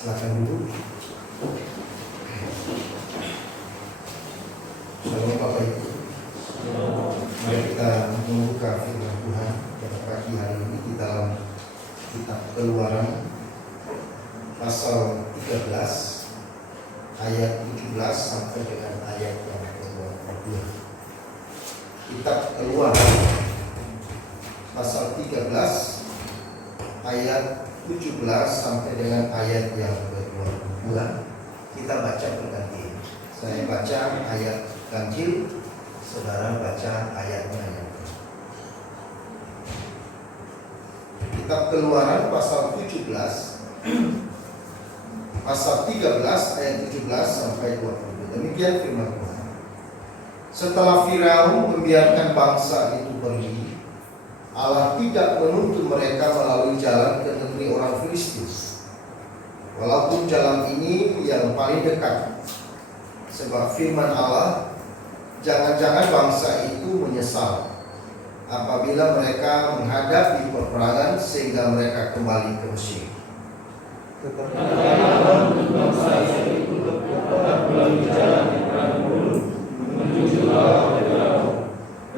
Silakan dulu. Shalom Bapak Ibu. Mari kita membuka firman Tuhan pada pagi hari ini di dalam kitab Keluaran pasal 13 ayat 17 sampai dengan ayat yang ke-22. Kitab Keluaran pasal 13 ayat 17 sampai dengan ayat yang ke-22. Kita baca berganti. Saya baca ayat ganjil, saudara baca ayatnya yang Kitab Keluaran pasal 17 pasal 13 ayat 17 sampai 22. Demikian firman Tuhan. Setelah Firaun membiarkan bangsa itu pergi, Allah tidak menuntun mereka melalui jalan ke negeri orang Filistin, walaupun jalan ini yang paling dekat. Sebab firman Allah, jangan-jangan bangsa itu menyesal apabila mereka menghadapi peperangan sehingga mereka kembali ke Mesir. Tetapi bangsa itu tetap melalui jalan yang paling buruk menuju laut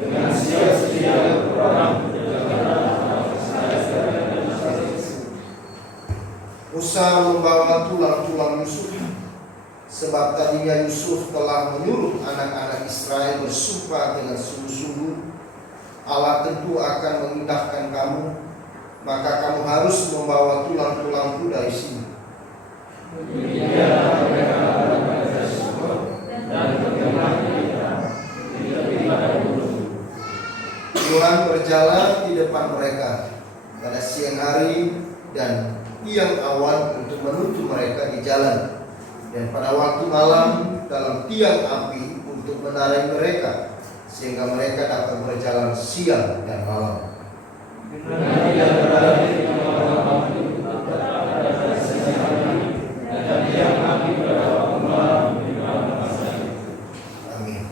dengan sia-sia perang. Musa membawa tulang-tulang Yusuf, sebab tadinya Yusuf telah menyuruh anak-anak Israel bersumpah dengan sungguh-sungguh, Allah tentu akan mengindahkan kamu, maka kamu harus membawa tulang-tulangku dari sini. Tuhan berjalan di depan mereka pada siang hari dan tiang awan untuk menuntun mereka di jalan, dan pada waktu malam dalam tiang api untuk menarik mereka, sehingga mereka dapat berjalan siang dan malam. Amin.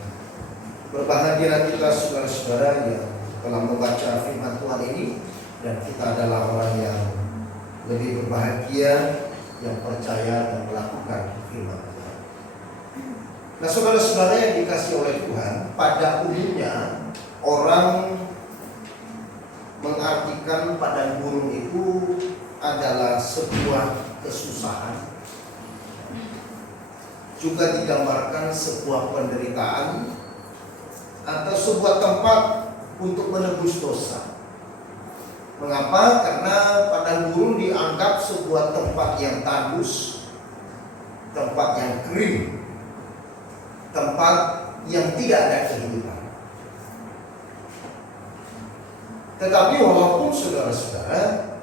Berbahagialah kita saudara-saudara yang telah membaca firman Tuhan ini, dan kita adalah orang yang lebih berbahagia yang percaya dan melakukan firman Tuhan. Nah, saudara-saudara yang dikasihi oleh Tuhan, pada umumnya orang mengartikan padang gurun itu adalah sebuah kesusahan, juga digambarkan sebuah penderitaan atau sebuah tempat untuk menebus dosa. Mengapa? Karena padang gurun dianggap sebuah tempat yang tandus, tempat yang kering, tempat yang tidak ada kehidupan. Tetapi walaupun saudara-saudara,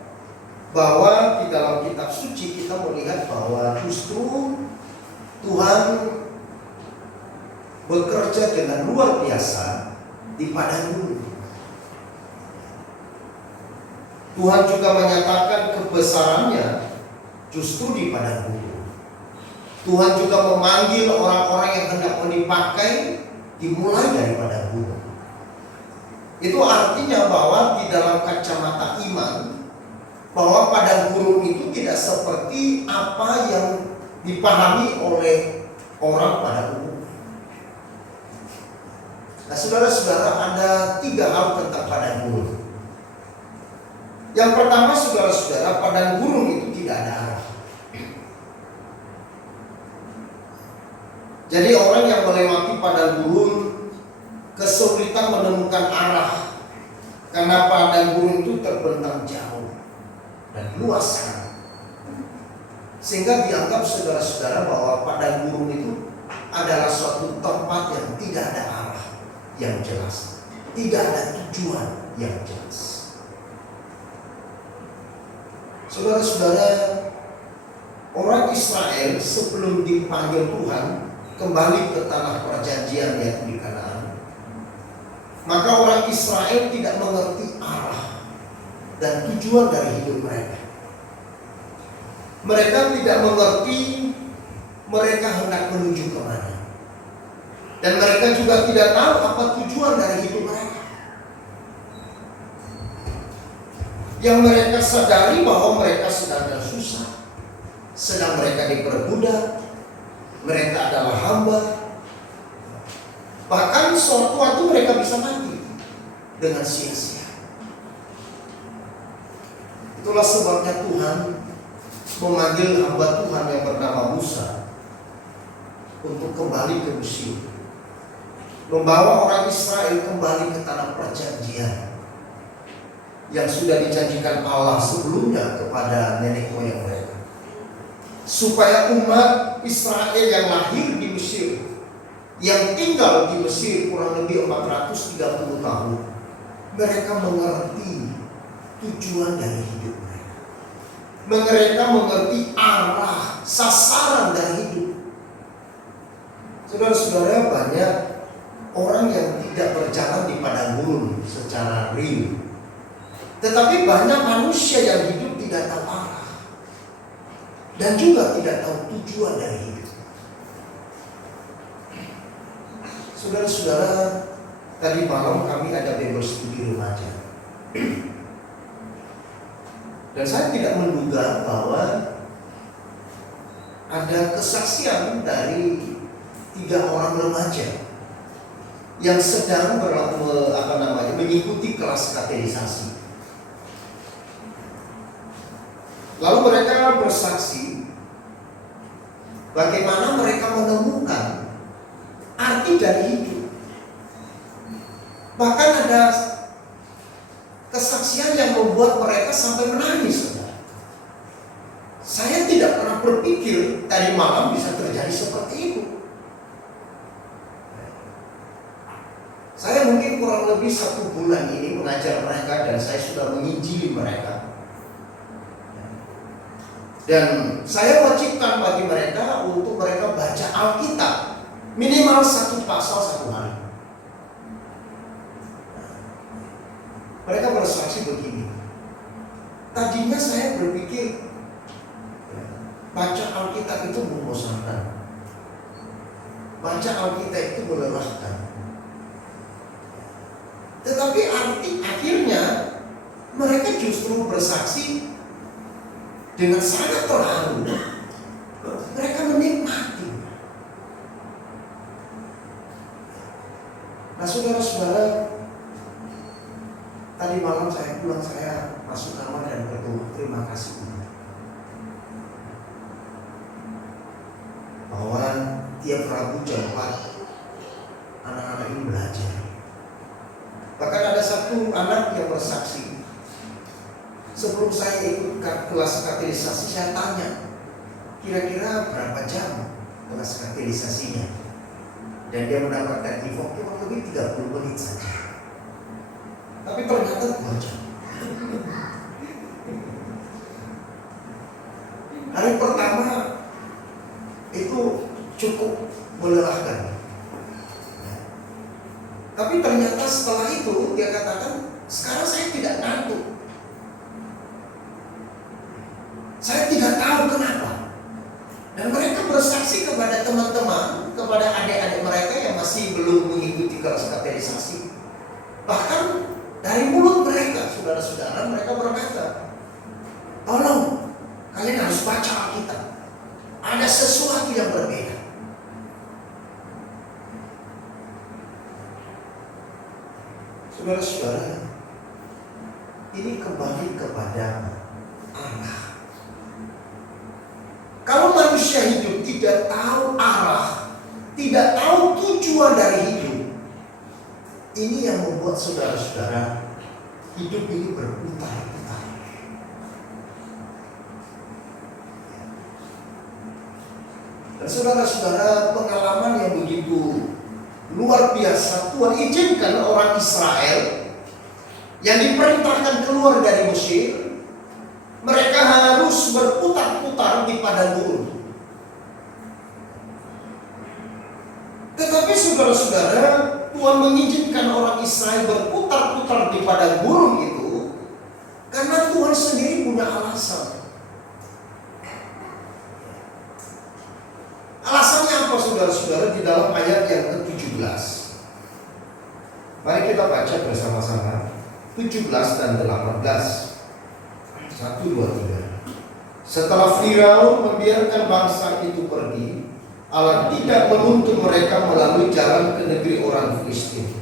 bahwa di dalam kitab suci kita melihat bahwa justru Tuhan bekerja dengan luar biasa di padang gurun. Tuhan juga menyatakan kebesarannya justru di padang gurun. Tuhan juga memanggil orang-orang yang hendak dipakai dimulai dari padang gurun. Itu artinya bahwa di dalam kacamata iman, bahwa padang gurun itu tidak seperti apa yang dipahami oleh orang pada umumnya. Nah, saudara-saudara, ada 3 hal tentang padang gurun. Yang pertama, saudara-saudara, padang gurun itu tidak ada arah. Jadi orang yang melewati padang gurun kesulitan menemukan arah, karena padang gurun itu terbentang jauh dan luas sekali. Sehingga dianggap saudara-saudara bahwa padang gurun itu adalah suatu tempat yang tidak ada arah yang jelas, tidak ada tujuan yang jelas. Saudara-saudara, orang Israel sebelum dipanggil Tuhan kembali ke tanah perjanjian yaitu di Kanaan, maka orang Israel tidak mengerti arah dan tujuan dari hidup mereka. Mereka tidak mengerti mereka hendak menuju kemana, dan mereka juga tidak tahu apa tujuan dari hidup mereka. Yang mereka sadari bahwa mereka sedang susah, sedang mereka diperbudak, mereka adalah hamba. Bahkan suatu waktu mereka bisa mati dengan sia-sia. Itulah sebabnya Tuhan memanggil hamba Tuhan yang bernama Musa untuk kembali ke Mesir, membawa orang Israel kembali ke tanah perjanjian yang sudah dijanjikan Allah sebelumnya kepada nenek moyang mereka, supaya umat Israel yang lahir di Mesir, yang tinggal di Mesir kurang lebih 430 tahun, mereka mengerti tujuan dari hidup mereka. Mereka mengerti arah, sasaran dari hidup. Saudara-saudara, banyak orang yang tidak berjalan di padang gurun secara real. Tetapi banyak manusia yang hidup tidak tahu arah dan juga tidak tahu tujuan dari hidup. Saudara-saudara, tadi malam kami ada Bible studi remaja. Dan saya tidak menduga bahwa ada kesaksian dari 3 orang remaja yang sedang mengikuti kelas katekisasi. Lalu mereka bersaksi bagaimana mereka menemukan arti dari hidup. Bahkan ada kesaksian yang membuat mereka sampai menangis. Saya tidak pernah berpikir tadi malam bisa terjadi seperti itu. Saya mungkin kurang lebih 1 bulan ini mengajar mereka dan saya sudah menginjili mereka. Dan saya wajibkan bagi mereka untuk mereka baca Alkitab minimal 1 pasal 1 hari. Mereka bersaksi begini. Tadinya saya berpikir baca Alkitab itu membosankan, baca Alkitab itu melelahkan. Tetapi akhirnya mereka justru bersaksi dengan sangat terharu. Mereka menikmati. Nah, saudara-saudara, tadi malam saya pulang, saya masuk kamar dan berdoa, terima kasih bahwa tiap Rabu jam 4 anak-anak ini belajar. Bahkan ada 1 anak yang bersaksi, sebelum saya ikut kelas katekisasi, saya tanya kira-kira berapa jam kelas katekisasinya, dan dia mendapatkan info kurang lebih 30 menit saja. Tapi ternyata 2 jam. Hari pertama itu cukup melelahkan. Tapi ternyata setelah itu dia katakan, sekarang saya tidak ngantuk. Saya tidak tahu kenapa. Dan mereka bersaksi kepada teman-teman, kepada adik-adik mereka yang masih belum mengikuti kelas katekisasi. Bahkan dari mulut mereka, saudara-saudara, mereka berkata, tolong kalian harus baca Alkitab. Ada sesuatu yang berbeda. Saudara-saudara, ini kembali kepada arah. Kalau manusia hidup tidak tahu arah, tidak tahu tujuan dari hidup, ini yang membuat saudara-saudara hidup ini berputar-putar. Dan saudara-saudara, pengalaman yang begitu luar biasa Tuhan izinkan orang Israel yang diperintahkan keluar dari Mesir, mereka harus berputar-putar di padang gurun. Tetapi saudara-saudara, Tuhan mengizinkan orang Israel berputar-putar di padang gurun itu karena Tuhan sendiri punya alasan. Alasannya apa, saudara-saudara, di dalam ayat yang ke-17? Mari kita baca bersama-sama 17 dan 18. 1, 2, 3. Setelah Firaun membiarkan bangsa itu pergi, Allah tidak menuntun mereka melalui jalan ke negeri orang Filistin.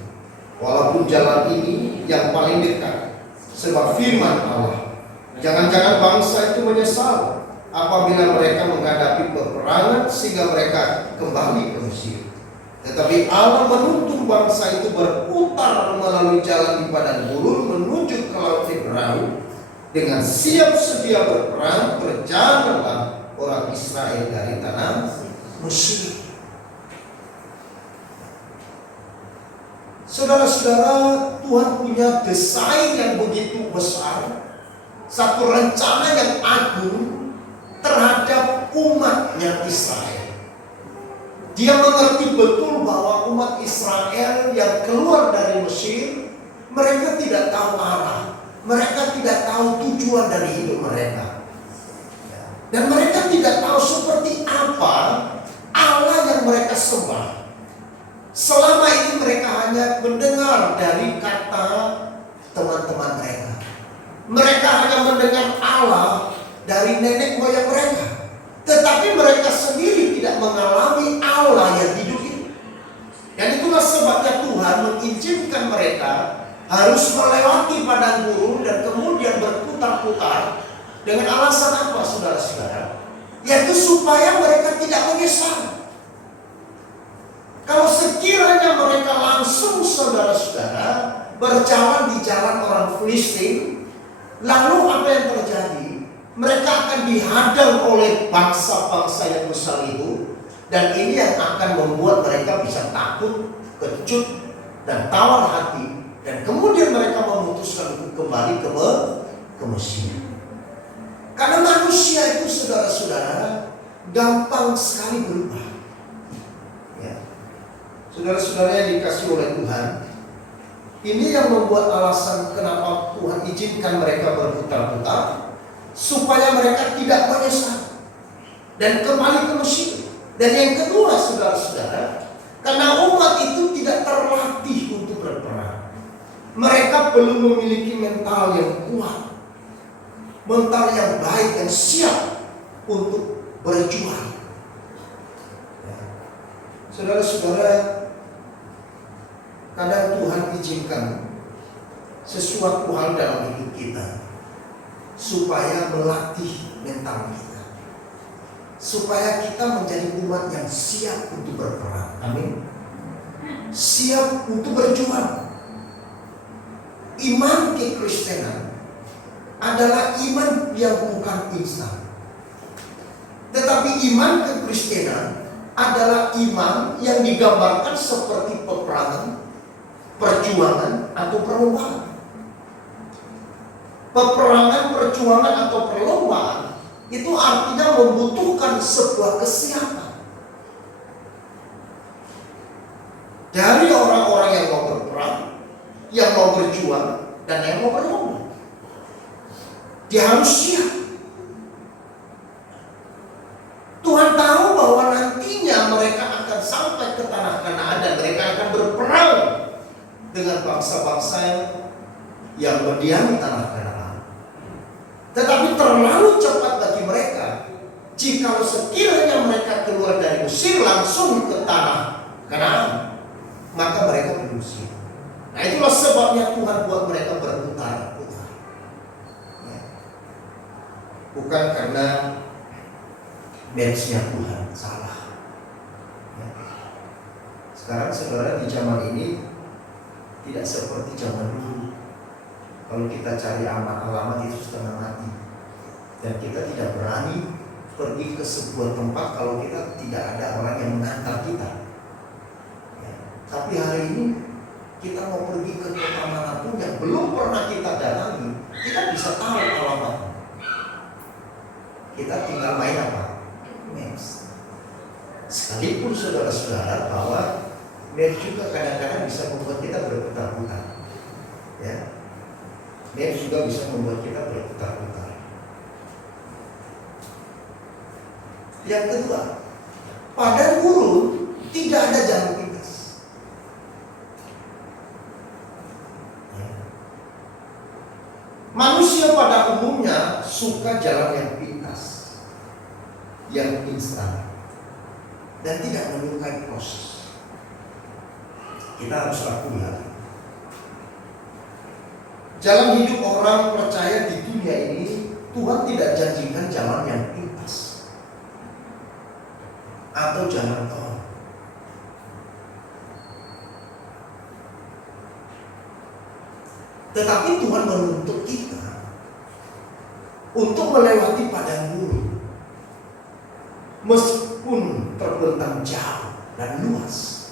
Walaupun jalan ini yang paling dekat, sebab firman Allah, jangan-jangan bangsa itu menyesal apabila mereka menghadapi peperangan sehingga mereka kembali ke Mesir. Tetapi Allah menuntun bangsa itu berputar melalui jalan di padang gurun menuju ke laut Hebrau. Dengan siap sedia berperang, berjalanlah orang Israel dari tanah Mesir. Saudara-saudara, Tuhan punya desain yang begitu besar, satu rencana yang agung terhadap umatnya Israel. Dia mengerti betul bahwa umat Israel yang keluar dari Mesir, mereka tidak tahu arah, mereka tidak tahu tujuan dari hidup mereka, dan mereka tidak tahu seperti apa Allah yang mereka sembah. Selama ini mereka hanya mendengar dari kata teman-teman mereka. Mereka hanya mendengar Allah dari nenek moyang mereka, tetapi mereka sendiri tidak mengalami Allah yang hidup itu. Dan itulah sebabnya Tuhan mengizinkan mereka harus melewati padang gurun dan kemudian berputar-putar. Dengan alasan apa, saudara-saudara? Yaitu supaya mereka tidak menyesal. Kalau sekiranya mereka langsung, saudara-saudara, berjalan di jalan orang Filistin, lalu apa yang terjadi? Mereka akan dihadang oleh bangsa-bangsa yang besar itu, dan ini yang akan membuat mereka bisa takut, kecut, dan tawar hati. Dan kemudian mereka memutuskan untuk kembali ke Mesir. Karena manusia itu, saudara-saudara, gampang sekali berubah. Ya. Saudara-saudara yang dikasih oleh Tuhan, ini yang membuat alasan kenapa Tuhan izinkan mereka berputar-putar, supaya mereka tidak menyesal dan kembali ke Mesir. Dan yang kedua, saudara-saudara, karena umat itu tidak terlatih untuk berperang. Mereka belum memiliki mental yang kuat, mental yang baik dan siap untuk berjuang. Ya. Saudara-saudara, kadang Tuhan izinkan sesuatu hal dalam hidup kita supaya melatih mental kita, supaya kita menjadi umat yang siap untuk berperang. Amin. Siap untuk berjuang. Iman kekristenan adalah iman yang bukan instan. Tetapi iman kekristenan adalah iman yang digambarkan seperti peperangan, perjuangan, atau perlombaan. Peperangan, perjuangan, atau perlombaan itu artinya membutuhkan sebuah kesiapan dari orang-orang yang mau berperang, yang mau berjuang, dan yang mau berlomba. Dia harus siap. Tuhan tahu bahwa nantinya mereka akan sampai ke tanah Kanaan dan mereka akan berperang dengan bangsa-bangsa yang berdiam di tanah Kanaan. Tetapi terlalu cepat bagi mereka jika sekiranya mereka keluar dari Mesir langsung ke tanah Kanaan, maka mereka diusir. Nah, itulah sebabnya Tuhan buat mereka berputar-putar. Ya. Bukan karena mercy Tuhan salah. Ya. Sekarang saudara, di zaman ini tidak seperti zaman dulu. Kalau kita cari alamat itu setengah mati, dan kita tidak berani pergi ke sebuah tempat kalau kita tidak ada orang yang mengantar kita. Ya. Tapi hari ini kita mau pergi ke kota manapun yang belum pernah kita datangi, kita bisa tahu alamat. Kita tinggal main apa? Maps. Sekalipun saudara-saudara bahwa maps juga kadang-kadang bisa membuat kita berputar-putar. Ya, maps juga bisa membuat kita berputar-putar. Yang kedua, padang gurun tidak ada jalan pintas. Manusia pada umumnya suka jalan yang pintas. yang instan dan tidak menyukai proses. Kita harus akui hal ini. Jalan hidup orang percaya di dunia ini, Tuhan tidak janjikan jalan yang pintas atau jalan tol. Tetapi Tuhan menuntut kita untuk melewati padang gurun, meskipun terbentang jauh dan luas.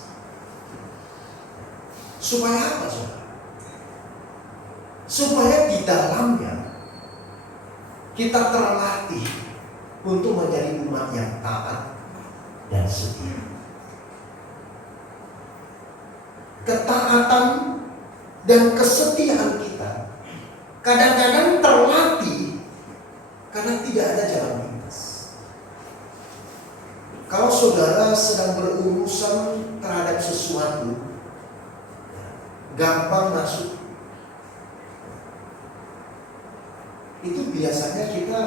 Supaya apa, saudara? Supaya di dalamnya kita terlatih untuk menjadi umat yang taat dan setia. Ketaatan dan kesetiaan kita kadang-kadang terlatih karena tidak ada jalan pintas. Kalau saudara sedang berurusan terhadap sesuatu, gampang masuk, itu biasanya kita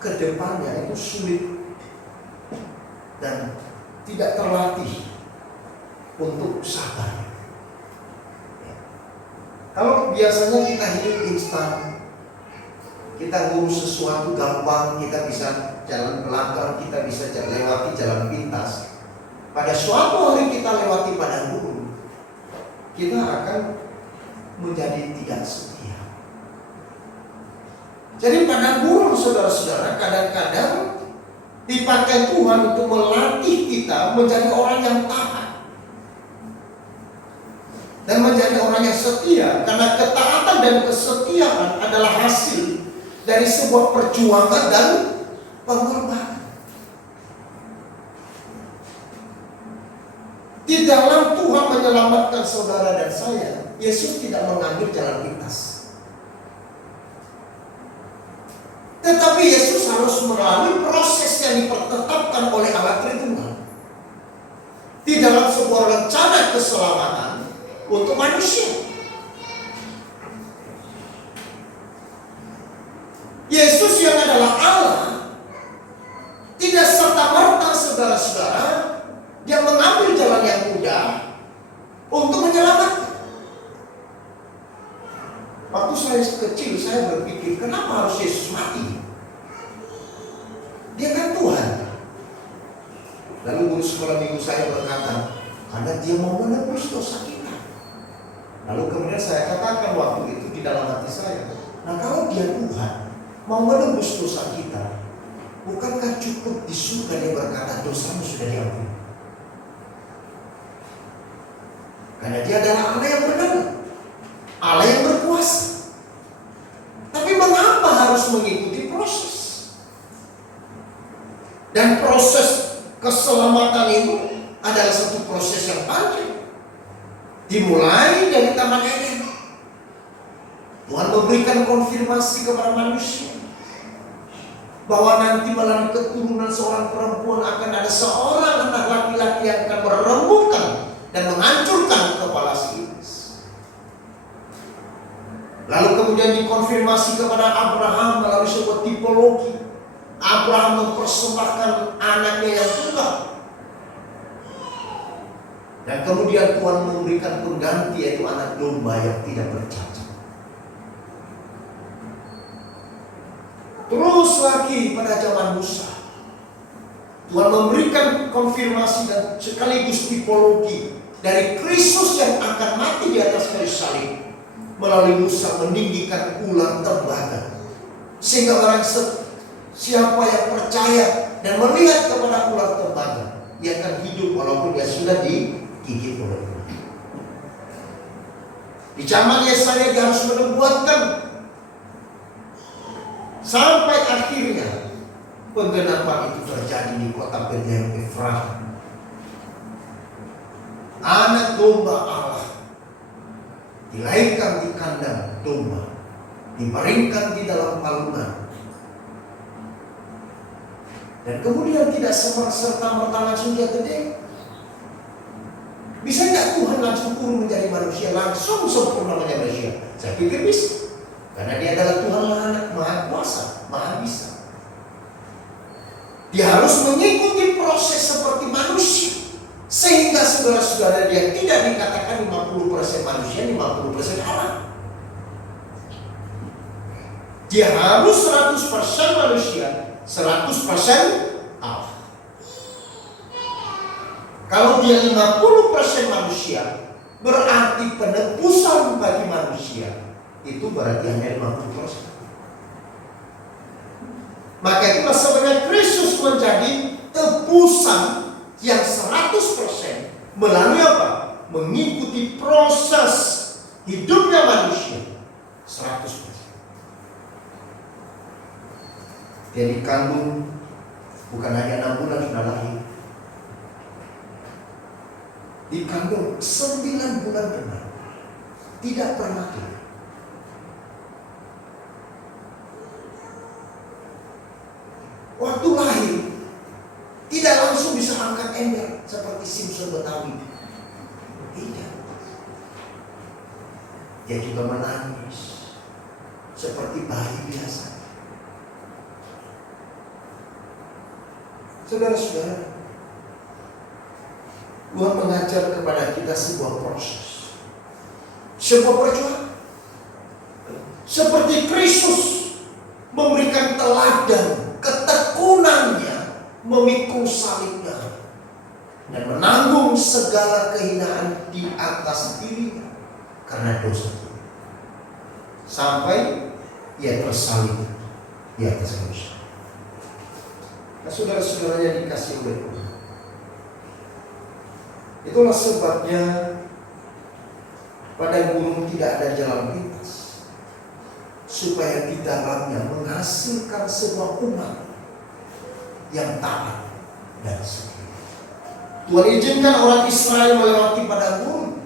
ke depannya itu sulit dan tidak terlatih untuk sabar. Kalau biasanya kita hidup instan, kita ngurus sesuatu gampang, kita bisa jalan belakang, kita bisa lewati jalan pintas. Pada suatu hari kita lewati padang gurun, kita akan menjadi tidak setia. Jadi padang gurun, saudara-saudara, kadang-kadang dipakai Tuhan untuk melatih kita menjadi orang yang taat dan menjadi orang yang setia. Karena ketaatan dan kesetiaan adalah hasil dari sebuah perjuangan dan pengorbanan. Di dalam Tuhan menyelamatkan saudara dan saya, Yesus tidak mengambil jalan pintas. Tetapi Yesus harus melalui proses yang dipertetapkan oleh Allah Tritunggal di dalam sebuah rencana keselamatan untuk manusia. Yesus yang adalah Allah tidak serta-merta, saudara-saudara, dia mengambil jalan yang mudah untuk menyelamatkan. Waktu saya kecil, saya berpikir, kenapa harus Yesus mati? Dia kan Tuhan. Lalu guru sekolah minggu saya berkata, karena dia mau menebus dosa kita. Lalu kemudian saya katakan waktu itu di dalam hati saya, nah kalau dia Tuhan, mau menebus dosa kita, bukankah cukup di surga dia berkata, dosamu sudah diampuni? Karena dia adalah Allah yang benar, Allah yang berkuasa. Tapi mengapa harus mengikuti proses? Dan proses keselamatan itu adalah satu proses yang panjang. Dimulai dari Taman Eden. Tuhan memberikan konfirmasi kepada manusia bahwa nanti melalui keturunan seorang perempuan akan ada seorang anak laki-laki yang akan merembukan dan menghancurkan kepala si iblis. Lalu kemudian dikonfirmasi kepada Abraham melalui sebuah tipologi. Abraham mempersembahkan anaknya yang tunggal. Dan kemudian Tuhan memberikan pengganti, yaitu anak domba yang tidak bercacat. Terus lagi pada zaman Musa, Tuhan memberikan konfirmasi dan sekaligus tipologi dari Kristus yang akan mati di atas kayu salib. Melalui Musa meninggikan ular tembaga, sehingga orang siapa yang percaya dan melihat kepada ular tembaga, dia akan hidup walaupun dia sudah digigit oleh ular. Di zaman Yesaya dia harus menubuatkan sampai akhirnya penggenapan itu terjadi di kota Betlehem Efrata. Anak domba Allah dilahirkan di kandang domba, dibaringkan di dalam palungan, dan kemudian tidak serta-merta langsung dia gede. Bisa nggak Tuhan langsung turun menjadi manusia, langsung sempurna menjadi manusia? Saya pikir bisa, karena dia adalah Tuhan anak maha kuasa, maha bisa. Dia harus mengikuti proses seperti manusia. Sehingga saudara-saudara dia tidak dikatakan 50% manusia, 50% Allah. Dia harus 100% manusia, 100% Allah. Kalau dia 50% manusia, berarti penebusan bagi manusia itu berarti hanya 50%. Maka itulah sebenarnya Kristus menjadi tebusan yang 100% melalui apa? Mengikuti proses hidupnya manusia 100%. Dia dikandung bukan hanya 6 bulan sudah lahir. Dikandung 9 bulan benar. Tidak prematur. Waktu lahir tidak langsung bisa angkat ember seperti Simpson Betawi. Tidak. Dia juga menangis seperti bayi biasa. Saudara-saudara, Tuhan mengajar kepada kita sebuah proses, sebuah perjuangan. Seperti Kristus memberikan teladan ketekunannya memikul salibnya dan menanggung segala kehinaan di atas dirinya karena dosa kita, sampai ia tersalib di atas dosa. Nah, saudara-saudaranya dikasih oleh Tuhan. Itulah sebabnya padang gurun tidak ada jalan pintas, supaya di dalamnya menghasilkan sebuah umat yang taat dan setia. Tuhan izinkan orang Israel melewati padang gurun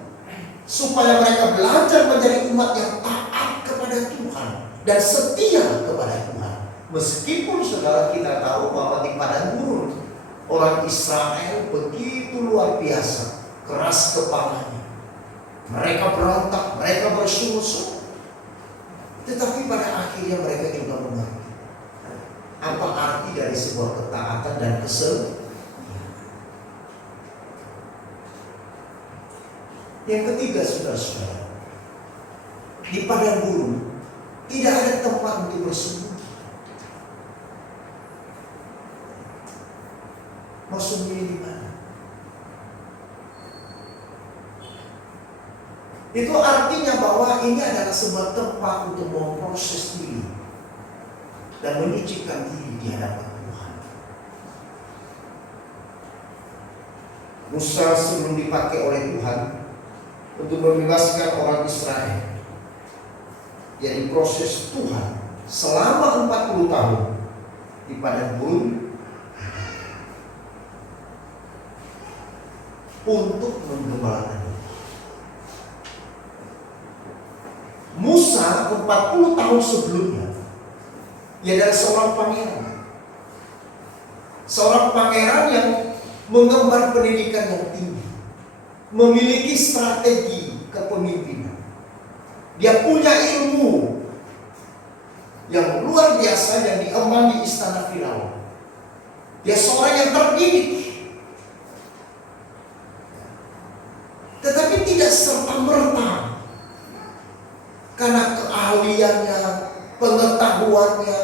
supaya mereka belajar menjadi umat yang taat kepada Tuhan dan setia kepada Tuhan. Meskipun saudara kita tahu bahwa di padang gurun orang Israel begitu luar biasa keras kepalanya. Mereka berontak, mereka bersungut-sungut. Tetapi pada akhirnya mereka juga mengerti apa arti dari sebuah ketaatan dan kesetiaan. Yang ketiga, saudara-saudara, di padang gurun tidak ada tempat untuk bersembunyi. Mau sembunyi di mana? Itu artinya bahwa ini adalah sebuah tempat untuk memproses diri dan menyucikan diri di hadapan Tuhan. Musa sebelum dipakai oleh Tuhan untuk membebaskan orang Israel, yang diproses Tuhan selama 40 tahun di padang gurun untuk menggembalakan. Musa 40 tahun sebelumnya ia adalah seorang pangeran. Seorang pangeran yang mengemban pendidikan yang tinggi, memiliki strategi kepemimpinan. Dia punya ilmu yang luar biasa yang diemban di istana Firaun. Dia seorang yang terdidik. Tetapi tidak serta-merta karena keahliannya, pengetahuannya,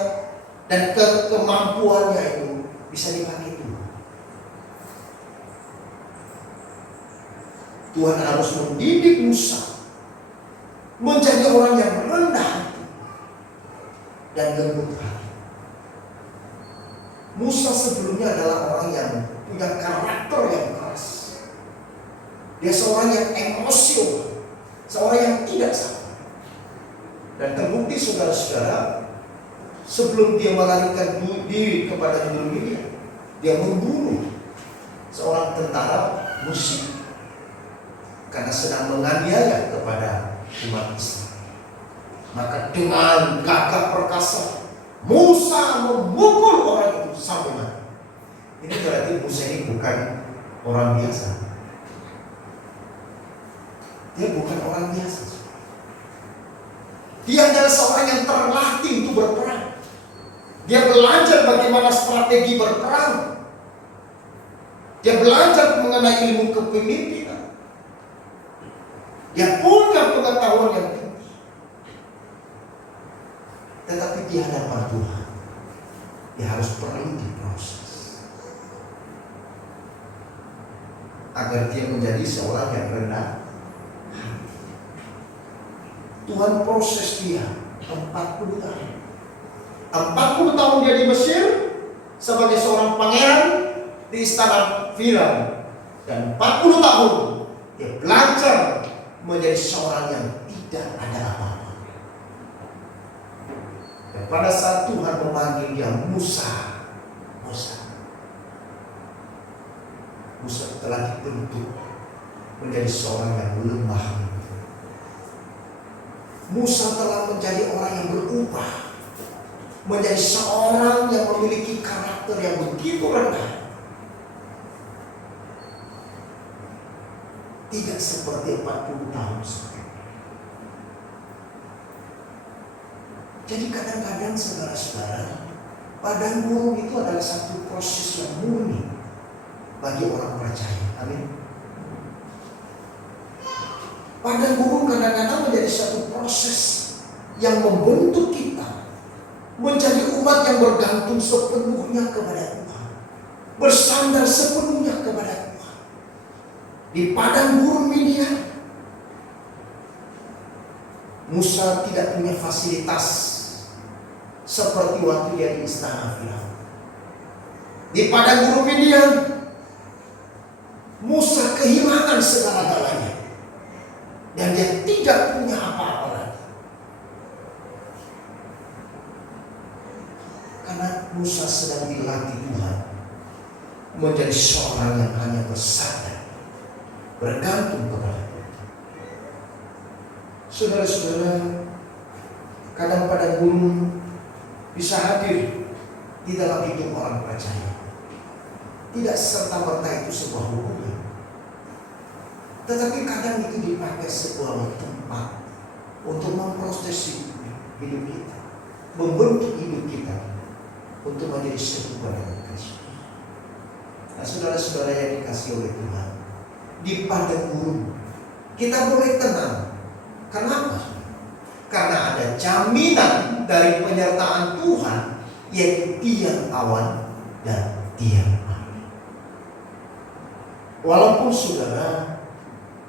dan kemampuannya itu bisa dipakai Tuhan. Tuhan harus mendidik Musa menjadi orang yang rendah hati dan lembut hati. Musa sebelumnya adalah orang yang punya karakter yang keras. Dia seorang yang emosional, seorang yang tidak sabar. Dan terbukti saudara-saudara, sebelum dia melarikan diri kepada dunia, dia membunuh seorang tentara musuh karena sedang menganiaya kepada umat Israel. Maka dengan gagah perkasa Musa memukul orang itu sampai mati. Ini berarti Musa ini bukan orang biasa. Dia bukan orang biasa. Dia adalah seorang yang terlatih untuk berperang. Dia belajar bagaimana strategi berperang. Dia belajar mengenai ilmu kepemimpinan. Dia punya pengetahuan yang tinggi. Tetapi di hadapan Tuhan, dia harus perlu diproses agar dia menjadi seorang yang rendah hati. Tuhan proses dia 40 tahun. 40 tahun dia di Mesir sebagai seorang pangeran di istana Firaun, dan 40 tahun dia belajar menjadi seorang yang tidak ada apa-apa. Dan pada saat Tuhan memanggil dia Musa telah dibentuk menjadi seorang yang lemah. Musa telah menjadi orang yang berubah menjadi seorang yang memiliki karakter yang begitu rendah. Tidak seperti 40 tahun sebelumnya. Jadi kadang-kadang saudara-saudara, padang gurun itu adalah satu proses yang murni bagi orang percaya. Amin. Padang gurun kadang-kadang menjadi satu proses yang membentuk kita menjadi umat yang bergantung sepenuhnya kepada Tuhan, bersandar sepenuhnya kepada Tuhan. Di padang gurun Midian, Musa tidak punya fasilitas seperti waktu dia di istana Firaun. Di padang gurun Midian, Musa kehilangan segala-galanya dan dia tidak punya apa-apa lagi. Karena Musa sedang dilatih Tuhan menjadi seorang yang hanya bersandar, bergantung kepada Tuhan. Saudara-saudara, kadang padang gurun bisa hadir di dalam hidup orang percaya. Tidak serta-merta itu sebuah hubungan, tetapi kadang itu dipakai sebuah tempat untuk memproses hidup kita, membentuk hidup kita untuk menjadi serupa dengan Kristus. Nah, saudara-saudara yang dikasihi oleh Tuhan, di padang gurun kita boleh tenang. Kenapa? Karena ada jaminan dari penyertaan Tuhan, yaitu tiang awan dan tiang api. Walaupun saudara,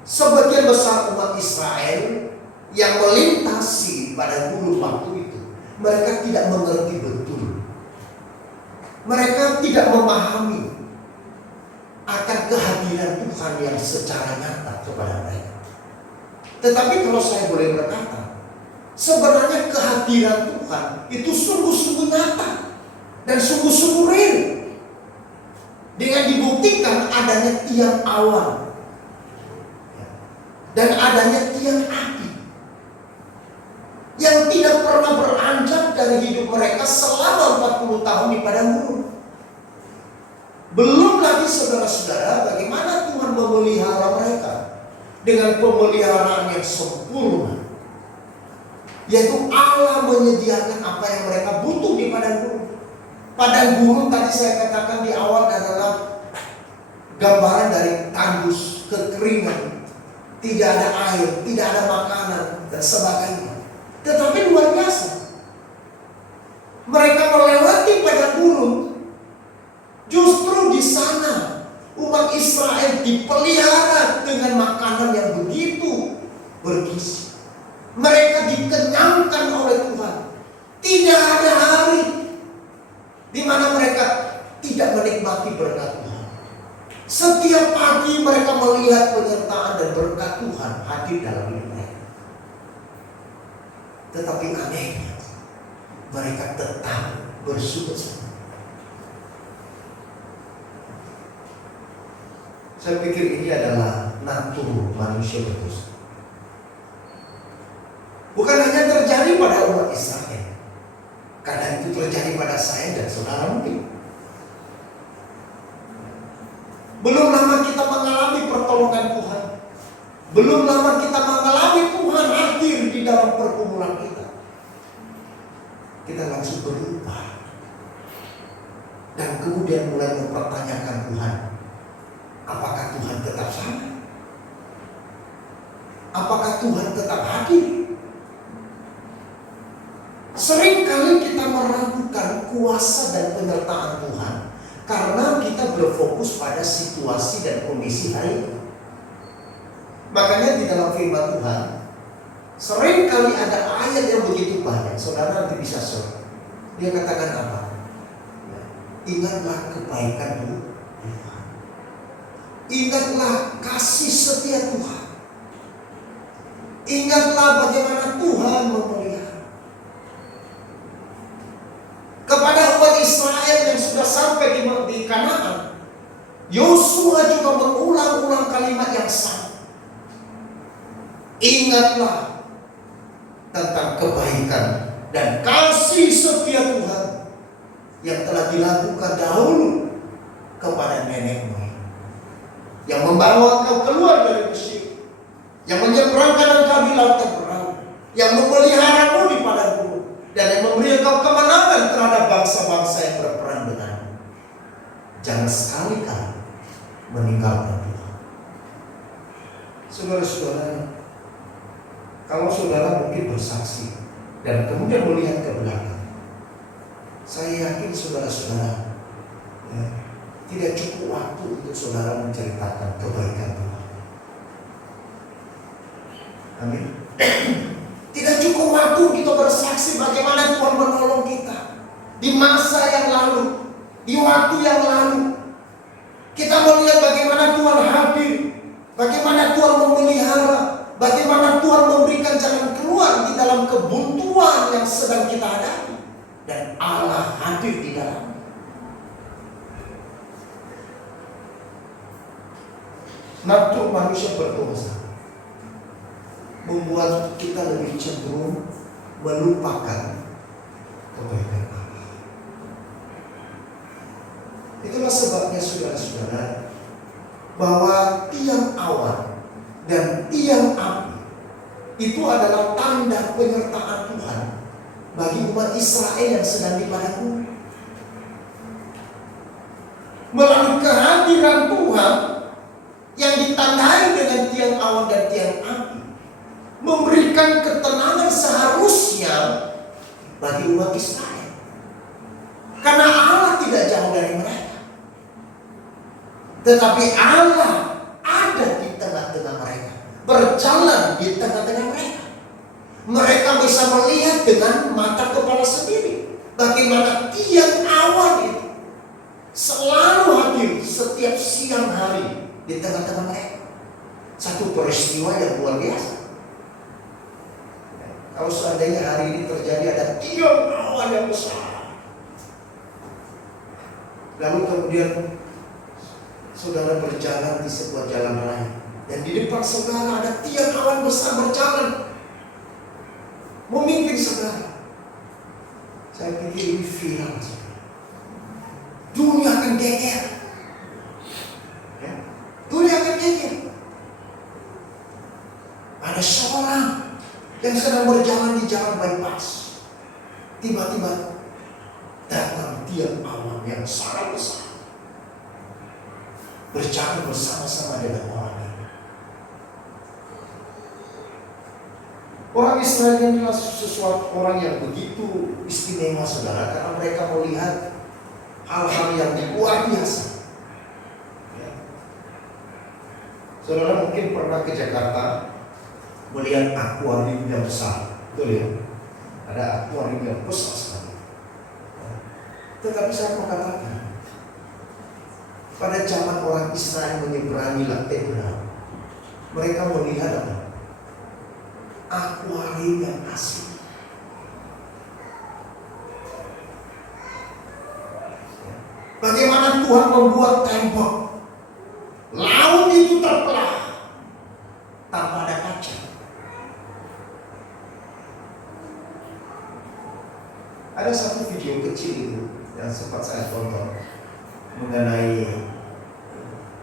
sebagian besar umat Israel yang melintasi pada gurun waktu itu, mereka tidak mengerti betul. Mereka tidak memahami akan kehadiran Tuhan yang secara nyata kepada mereka. Tetapi kalau saya boleh berkata, sebenarnya kehadiran Tuhan itu sungguh-sungguh nyata dan sungguh-sungguh real, dengan dibuktikan adanya tiang awan dan adanya tiang api yang tidak pernah beranjak dari hidup mereka selama 40 tahun di padang gurun. Belum lagi saudara-saudara, bagaimana Tuhan memelihara mereka dengan pemeliharaan yang sempurna, yaitu Allah menyediakan apa yang mereka butuh di padang gurun. Padang gurun tadi saya katakan di awal adalah gambaran dari tandus, kekeringan, tidak ada air, tidak ada makanan dan sebagainya. Tetapi luar biasa, mereka melewati padang gurun. Justru di sana umat Israel dipelihara dengan makanan yang begitu bergizi. Mereka dikenyangkan oleh Tuhan. Tidak ada hari di mana mereka tidak menikmati berkat Tuhan. Setiap pagi mereka melihat penyertaan dan berkat Tuhan hadir dalam hidup mereka. Tetapi anehnya, mereka tetap bersuka-suka. Saya pikir ini adalah natur manusia berdosa. Bukan hanya terjadi pada umat Israel, kadang itu terjadi pada saya dan saudara mungkin. Belum lama kita mengalami pertolongan Tuhan, belum lama kita mengalami Tuhan hadir di dalam pergumulan kita, kita langsung berubah dan kemudian mulai mempertanyakan Tuhan. Apakah Tuhan tetap sama? Apakah Tuhan tetap hadir? Seringkali kita meragukan kuasa dan penyertaan Tuhan karena kita berfokus pada situasi dan kondisi hari ini. Makanya di dalam firman Tuhan seringkali ada ayat yang begitu banyak. Saudara nanti bisa search. Dia katakan apa? Ingatlah kebaikan Tuhan. Ingatlah kasih setia Tuhan. Ingatlah bagaimana Tuhan memelihara. Kepada umat Israel yang sudah sampai di Kanaan, Yosua juga mengulang-ulang kalimat yang sama. Ingatlah tentang kebaikan dan kasih setia Tuhan yang telah dilakukan dahulu kepada nenek moyang, yang membawa engkau keluar dari Mesir, yang menyeberangkan engkau di lautan Perahu, yang memeliharamu di padang gurun, dan yang memberi engkau kemenangan terhadap bangsa-bangsa yang berperang denganmu. Jangan sekali-kali meninggalkan Tuhan. Saudara-saudara, kalau saudara mungkin bersaksi dan kemudian melihat ke belakang, saya yakin saudara-saudara tidak cukup waktu untuk saudara menceritakan kebaikan Tuhan. Amin. Tidak cukup waktu kita bersaksi bagaimana Tuhan menolong kita di masa yang lalu, di waktu yang lalu. Kita melihat bagaimana Tuhan hadir, bagaimana Tuhan memelihara, bagaimana Tuhan memberikan jalan keluar di dalam kebuntuan yang sedang kita hadapi, dan Allah hadir di dalam. Natur manusia berdosa membuat kita lebih cenderung melupakan kebaikan Allah. Itulah sebabnya saudara-saudara, bahwa tiang awan dan tiang api itu adalah tanda penyertaan Tuhan bagi umat Israel yang sedang di padang gurun. Melalui kehadiran Tuhan yang ditandai dengan tiang awan dan tiang api, memberikan ketenangan seharusnya bagi umat Israel, karena Allah tidak jauh dari mereka, tetapi Allah ada di tengah-tengah mereka, berjalan di tengah-tengah mereka. Mereka bisa melihat dengan mata kepala sendiri bagaimana tiang awan itu selalu hadir setiap siang hari di tengah-tengah mereka. Satu peristiwa yang luar biasa. Kalau seandainya hari ini terjadi ada tiang awan yang besar, lalu kemudian saudara berjalan di sebuah jalan raya, dan di depan saudara ada tiang awan besar berjalan memimpin saudara. Saya pikir ini viral. Dunia akan geger. Dunia akan geger. Ada seorang yang sedang berjalan di jalan bypass, tiba-tiba datang tiang awan yang sangat besar, berjalan bersama-sama dengan orang ini. Orang Israel ini adalah sesuatu orang yang begitu istimewa saudara, karena mereka melihat hal-hal yang luar biasa. Saudara mungkin pernah ke Jakarta melihat akuarium yang besar, betul ya? Ada akuarium yang besar sekali. Tetapi saya mau katakan, pada zaman orang Israel menyeberangi Lautan Perahu, mereka melihat apa? Akuarium yang asli. Bagaimana Tuhan membuat tembok, laut itu terbelah tanpa ada kaca. Ada satu video kecil itu yang sempat saya tonton mengenai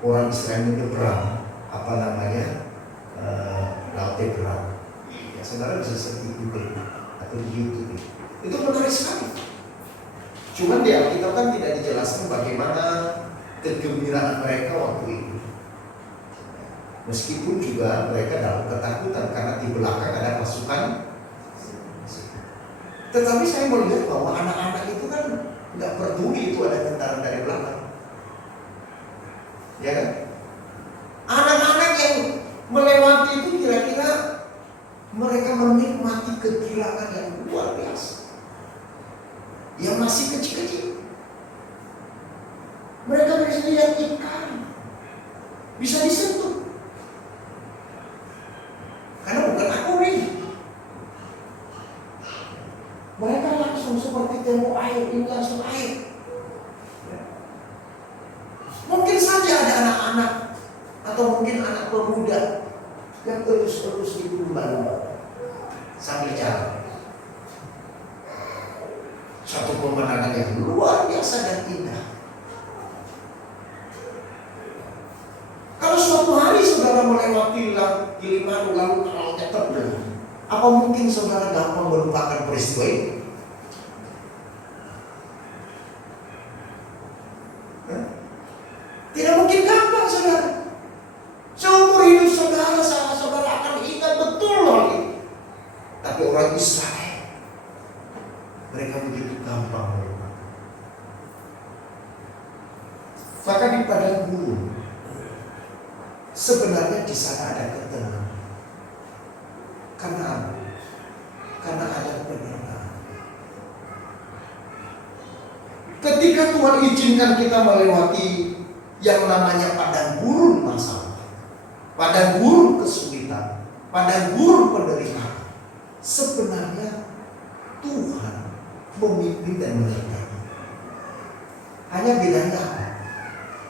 orang Israel menyeberang Lautan Perahu. Saudara bisa search di Google atau di YouTube. Itu menarik sekali. Cuman di Alkitab kan tidak dijelaskan bagaimana kegembiraan mereka waktu itu. Meskipun juga mereka dalam ketakutan karena di belakang ada pasukan. Tetapi saya melihat bahwa anak-anak itu kan nggak peduli itu ada tentara dari belakang. Ya kan? Anak-anak yang melewati itu kira-kira mereka menikmati kegilaan yang luar biasa. Yang masih kecil-kecil, mereka bisa lihat ikan, bisa disentuh, karena bukan akuarium. Mereka langsung seperti tembok air, ini langsung air. Mungkin saja ada anak-anak atau mungkin anak pemuda yang terus-terus di lumba-lumba sambil jalan. Satu pemandangan yang luar biasa dan indah. Kalau suatu hari saudara melewati Gilimanuk lalu lautnya terbelah, apa mungkin saudara gampang melupakan peristiwa itu? Tidak mungkin gampang, saudara. Seumur hidup saudara akan ingat betul hal itu. Tapi orang Israel, mereka begitu gampang melupakan. Maka di padang gurun, sebenarnya di sana ada ketenangan. Karena apa? Karena ada kebenaran. Ketika Tuhan izinkan kita melewati yang namanya padang gurun masalah, padang gurun kesulitan, padang gurun penderitaan, sebenarnya Tuhan memimpin dan menyertai. Hanya bedanya apa?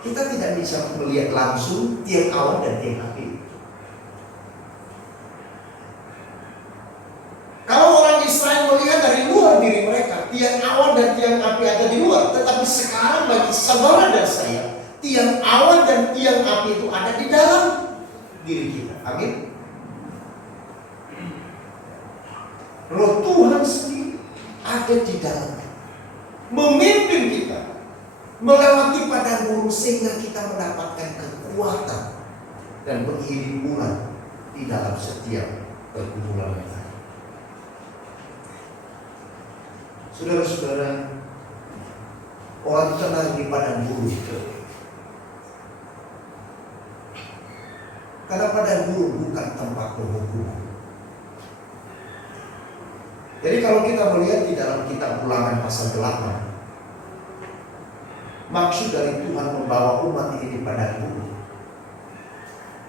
Kita tidak bisa melihat langsung tiang awan dan tiang api. Kalau orang Israel melihat dari luar diri mereka, tiang awan dan tiang api ada di luar. Tetapi sekarang bagi saudara dan saya, tiang awan dan tiang api itu ada di dalam diri kita. Amin. Roh Tuhan sendiri ada di dalam, memimpin kita melewati padang gurun sehingga kita mendapatkan kekuatan dan penghidupan di dalam setiap pergumulan kita. Saudara-saudara, orang tenang di padang gurun itu, karena padang gurun bukan tempat penghukuman. Jadi kalau kita melihat di dalam kitab Ulangan pasal 8, maksud dari Tuhan membawa umat ini di padang gurun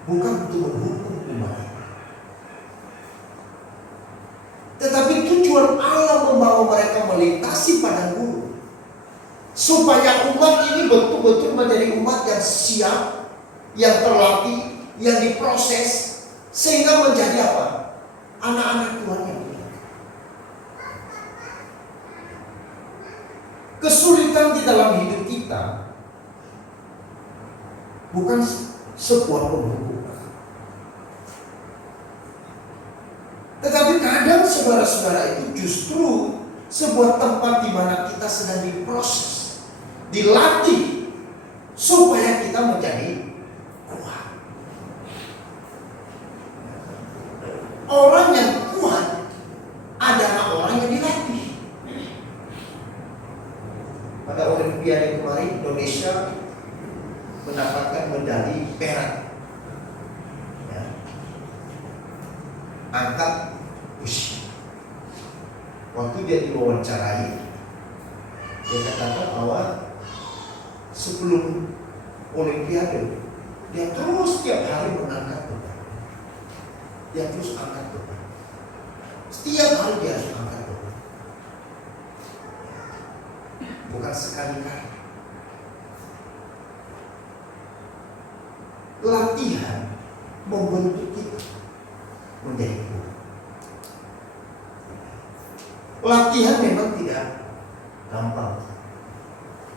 bukan untuk menghukum umat, tetapi tujuan Allah membawa mereka melintasi padang gurun supaya umat ini betul-betul menjadi umat yang siap, yang terlatih, yang diproses, sehingga menjadi apa? Anak-anak Tuhan yang benar. Kesulitan di dalam hidup kita bukan sebuah penghukuman, tetapi kadang saudara-saudara itu justru sebuah tempat di mana kita sedang diproses, dilatih supaya kita menjadi kuat. Orang yang kuat adalah orang yang dilatih. Pada Olimpiade kemarin Indonesia mendapatkan medali perak, ya. Angkat usia. Waktu dia diwawancarai, dia katakan bahwa sebelum Olimpiade dia terus tiap hari mengangkat beban. Dia terus angkat beban. Setiap hari dia harus angkat beban. Bukan sekali-kali. Latihan membentuk kita menjadi kuat. Latihan memang tidak gampang.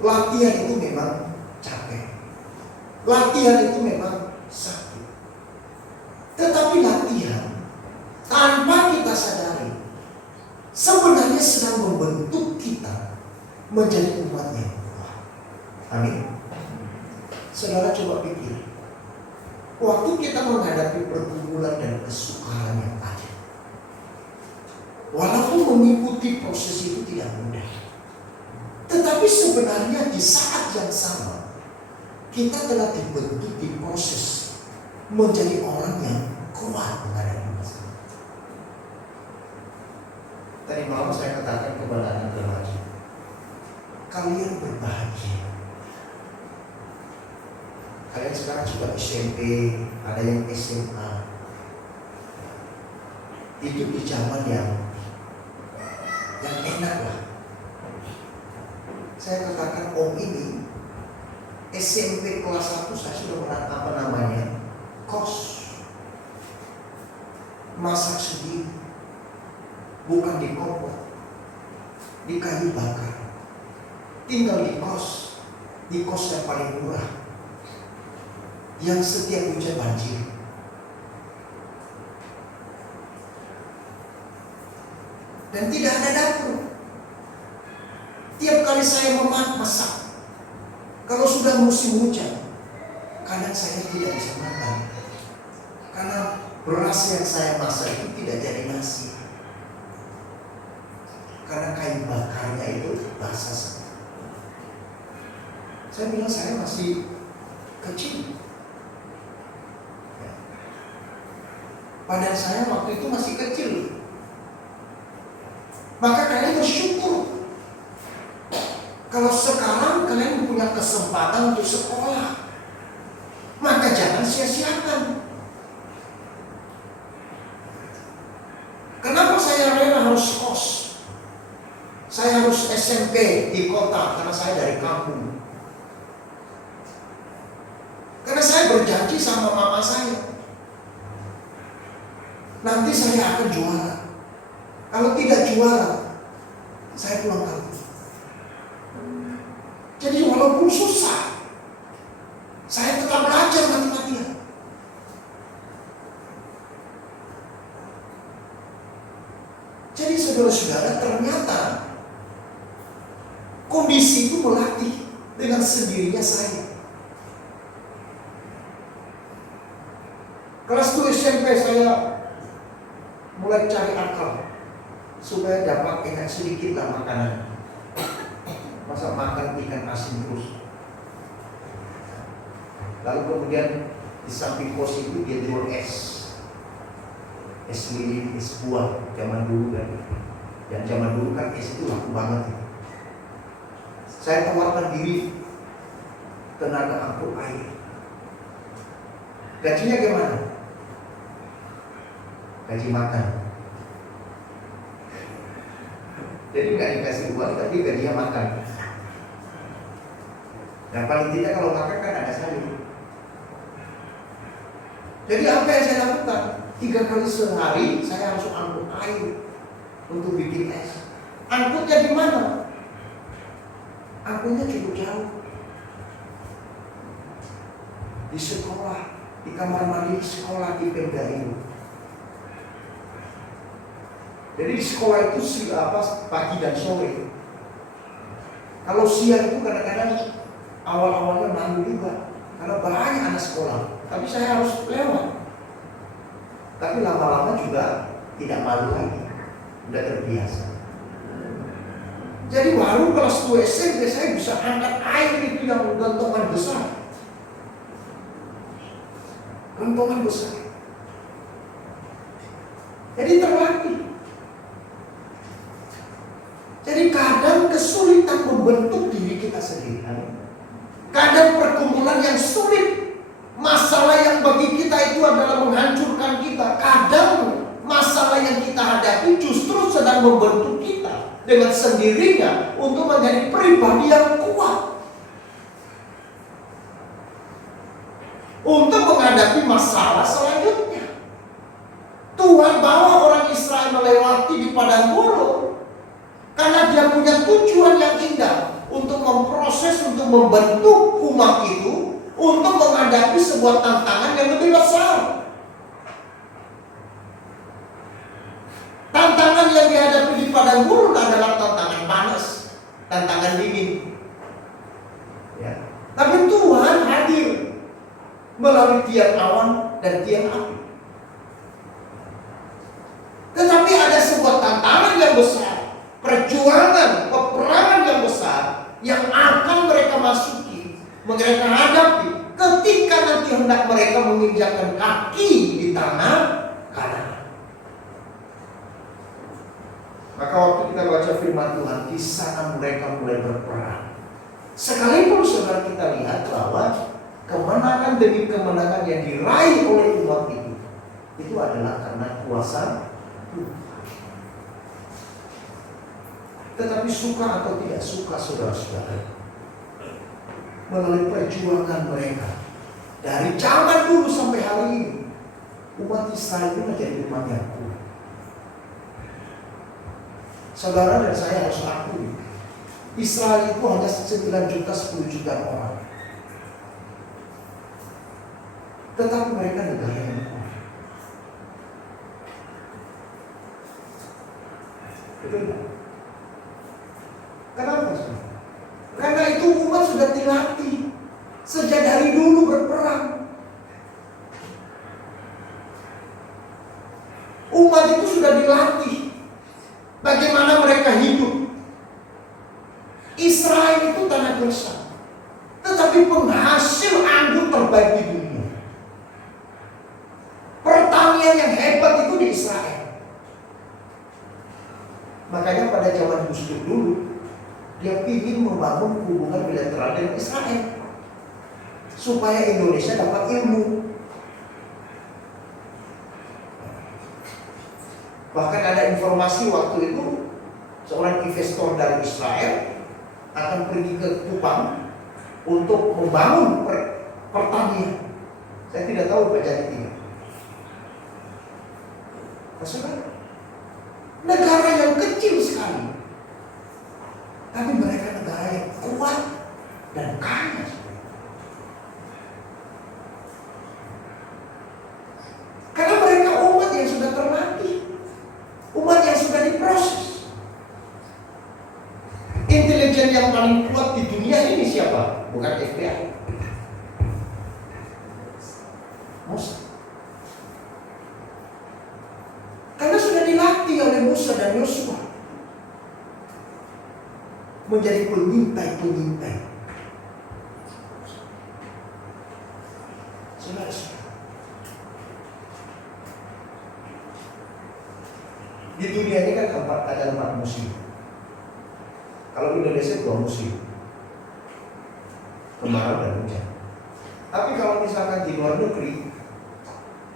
Latihan itu memang capek. Latihan itu memang sakit. Tetapi latihan tanpa kita sadari sebenarnya sedang membentuk kita menjadi umatnya yang kuat. Amin. Saudara coba pikir, waktu kita menghadapi pergumulan dan kesukaran yang ada, walaupun mengikuti proses itu tidak mudah, tetapi sebenarnya di saat yang sama kita telah dibentuk di proses menjadi orang yang kuat menghadapi masalah. Tadi malam saya katakan kepada anak remaja, kalian berbahagia. Kalian sekarang sudah SMP, ada yang SMA. Itu di zaman yang enak lah. Saya katakan ini SMP kelas 1 saya sudah kos, masak sendiri, bukan di kompor, di kayu bakar, tinggal di kos yang paling murah, yang setiap hujan banjir. Dan tidak ada dapur. Tiap kali saya memasak, kalau sudah musim hujan, kadang saya tidak bisa makan, karena beras yang saya masak itu tidak jadi nasi, karena kayu bakarnya itu basah. Saya bilang saya masih kecil, badan saya waktu itu masih kecil. Maka kalian bersyukur kalau sekarang kalian punya kesempatan untuk sekolah, maka jangan sia-siakan. Kenapa saya rela harus kos? Saya harus SMP di kota karena saya dari kampung. Karena saya berjanji sama mama saya, nanti saya akan juara. Kalau tidak juara, saya pulang kampung. Jadi walaupun susah, saya tetap belajar mati-matian. Jadi saudara-saudara, ternyata kondisi itu melatih dengan sendirinya saya. Kelas 2 SMP saya mulai cari akal supaya dapat enak sedikit lah makanan. Masa makan ikan asin terus. Lalu kemudian di samping kos itu dia jual es lilin, es buah zaman dulu kan. Dan zaman dulu kan es itu laku banget. Saya tawarkan diri tenaga angkut air. Gajinya gimana? Gaji makan. Jadi nggak dikasih uang tapi gajinya makan. Nah paling tidak kalau makan kan ada sayur. Jadi apa yang saya lakukan? 3 kali sehari saya harus angkut air untuk bikin es. Angkutnya di mana? Angkutnya cukup jauh. Di sekolah, di kamar mandi sekolah di Pemda itu. Jadi di sekolah itu pagi dan sore. Kalau siang itu kadang-kadang awal-awalnya malu juga, karena banyak anak sekolah. Tapi saya harus lewat. Tapi lama-lama juga tidak malu lagi, udah terbiasa. Jadi baru kelas 2 SMP saya bisa angkat air itu yang gantongan besar. Gantongan besar. Jadi terlatih. Jadi kadang kesulitan membentuk diri kita sendiri. Kadang pergumulan yang sulit, masalah yang bagi kita itu adalah menghancurkan kita. Kadang masalah yang kita hadapi justru sedang membentuk kita dengan sendirinya untuk menjadi pribadi yang kuat. Untuk menghadapi masalah selanjutnya. Tuhan bawa orang Israel melewati di padang gurun karena dia punya tujuan yang indah untuk memproses, untuk membentuk umat itu untuk menghadapi sebuah tantangan yang lebih besar. Tantangan yang dihadapi di padang gurun adalah tantangan panas. tantangan dingin. Ya. Tapi Tuhan hadir melalui tiang awan dan tiang api. Tetapi ada sebuah tantangan yang besar, perjuangan, peperangan yang besar yang akan mereka masuki, mereka hadapi ketika nanti hendak mereka menginjakkan kaki di tanah Kanaan. Maka waktu kita baca firman Tuhan, di sana mereka mulai berperang. Sekalipun saudara kita lihat bahwa kemenangan demi kemenangan yang diraih oleh umat itu adalah karena kuasa Tuhan. Tetapi suka atau tidak suka saudara-saudara, melalui perjuangan mereka dari zaman dulu sampai hari ini, umat Israel itu menjadi umat yang kuat. Saudara dan saya harus akui, Israel itu hanya 9 juta 10 juta orang, tetapi mereka negara yang kuat. Betul tidak? Kenapa? Karena itu umat sudah dilatih sejak dari dulu berperang. Umat itu sudah dilatih bagaimana mereka hidup. Israel itu tanah gersang, tetapi penghasil anggur terbaik di dunia. Pertanian yang hebat itu di Israel. Makanya pada zaman Gus Dur dulu, dia ingin membangun hubungan bilateral dengan Israel supaya Indonesia dapat ilmu. Bahkan ada informasi waktu itu seorang investor dari Israel akan pergi ke Kupang untuk membangun pertanian. Saya tidak tahu bacaan ini. Saudara, negara yang kecil sekali, tapi mereka negara yang kuat dan kaya. Karena mereka umat yang sudah terlatih, umat yang sudah diproses. Intelijen yang paling kuat di dunia ini siapa? Bukan FBI, Musa. Karena sudah dilatih oleh Musa dan Yosua menjadi pengintai-pengintai. Saudara-saudara, di dunia ini kan ada 4 musim. Kalau Indonesia 2 musim, kemarau dan hujan. Tapi kalau misalkan di luar negeri,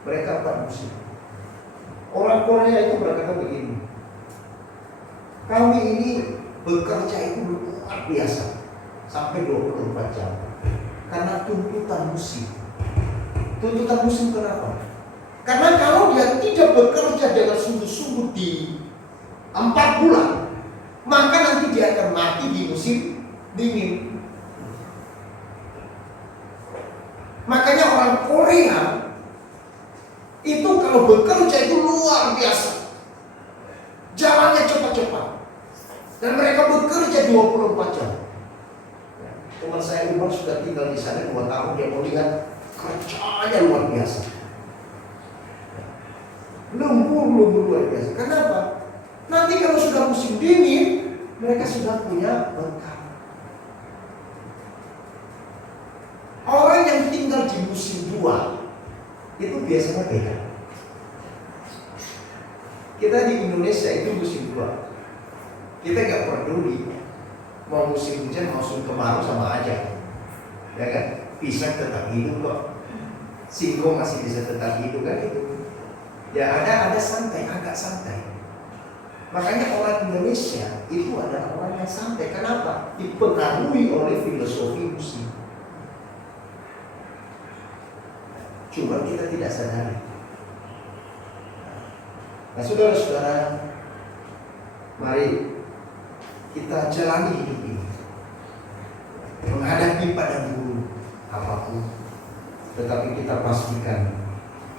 mereka 4 musim. Orang Korea itu berkata begini, kami ini bekerja itu luar biasa sampai 24 jam karena tuntutan musim. Tuntutan musim kenapa? Karena kalau dia tidak bekerja dengan sungguh-sungguh di 4 bulan, maka nanti dia akan mati di musim dingin. Makanya orang Korea itu kalau bekerja itu luar biasa, jalannya cepat-cepat, dan mereka bekerja 24 jam. Teman saya Umar sudah tinggal di sana 2 tahun, dia mau lihat kerjanya luar biasa, lembur luar biasa. Kenapa? Nanti kalau sudah musim dingin, mereka sudah punya bekal. Orang yang tinggal di musim 2 itu biasanya beda. Kita di Indonesia itu musim 2, kita gak peduli mau musim hujan mau musim kemarau sama aja, ya kan? Pisang tetap hidup kok, singkong masih bisa tetap hidup kan itu. Ya ada santai, agak santai. Makanya orang Indonesia itu adalah orang yang santai. Kenapa? Dipengaruhi oleh filosofi musim. Cuma kita tidak sadari. Nah, saudara-saudara, mari kita jalani hidup ini, menghadapi pada buruk apapun, tetapi kita pastikan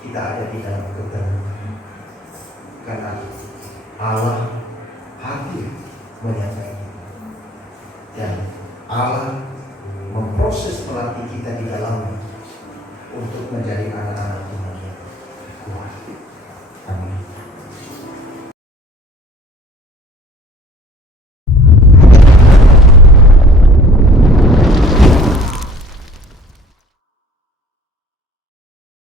kita ada di dalam kebenaran, karena Allah hadir menyertai kita. Dan Allah